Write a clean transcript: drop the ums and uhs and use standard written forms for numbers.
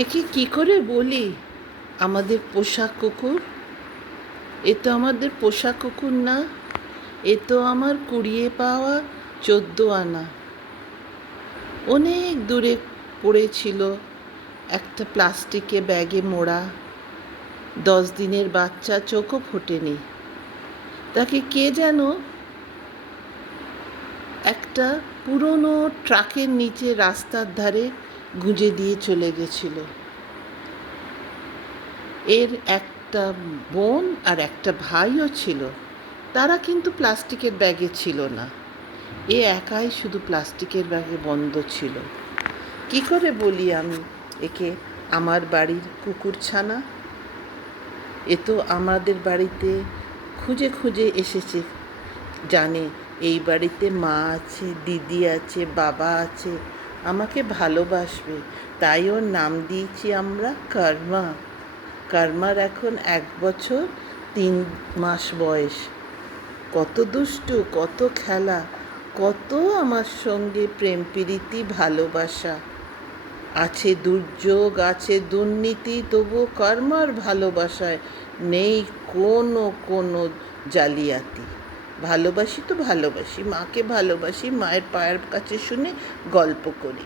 একে কি করে বলি? আমাদের পোষা কুকুর। এ তো আমাদের পোষা কুকুর না, এ তো আমার কুড়িয়ে পাওয়া 14 আনা। অনেক দূরে পড়েছিল একটা প্লাস্টিকে ব্যাগে মোড়া। 10 দিনের বাচ্চা, চোখও ফোটেনি। তাকে কে যেন একটা পুরনো ট্রাকের নিচে রাস্তার ধারে গুঁজে দিয়ে চলে গেছিল। এর একটা বোন আর একটা ভাইও ছিল। তারা কিন্তু প্লাস্টিকের ব্যাগে ছিল না। এ একাই শুধু প্লাস্টিকের ব্যাগে বন্ধ ছিল। কি করে বলি আমি একে আমার বাড়ির কুকুরছানা? এ তো আমাদের বাড়িতে খুঁজে খুঁজে এসেছে। জানে এই বাড়িতে মা আছে, দিদি আছে, বাবা আছে, আমাকে ভালোবাসবে। তাই ওর নাম দিয়েছি আমরা কর্মা। কর্মার এখন 1 বছর 3 মাস বয়স। কত দুষ্টু, কত খেলা, কত আমার সঙ্গে প্রেম প্রীতি ভালোবাসা। আছে দুর্যোগ, আছে দুর্নীতি, তবু কর্মার ভালোবাসায় নেই কোনো জালিয়াতি। ভালোবাসি তো ভালোবাসি, মাকে ভালোবাসি, মায়ের পায়ের কাছে শুনে গল্প করি।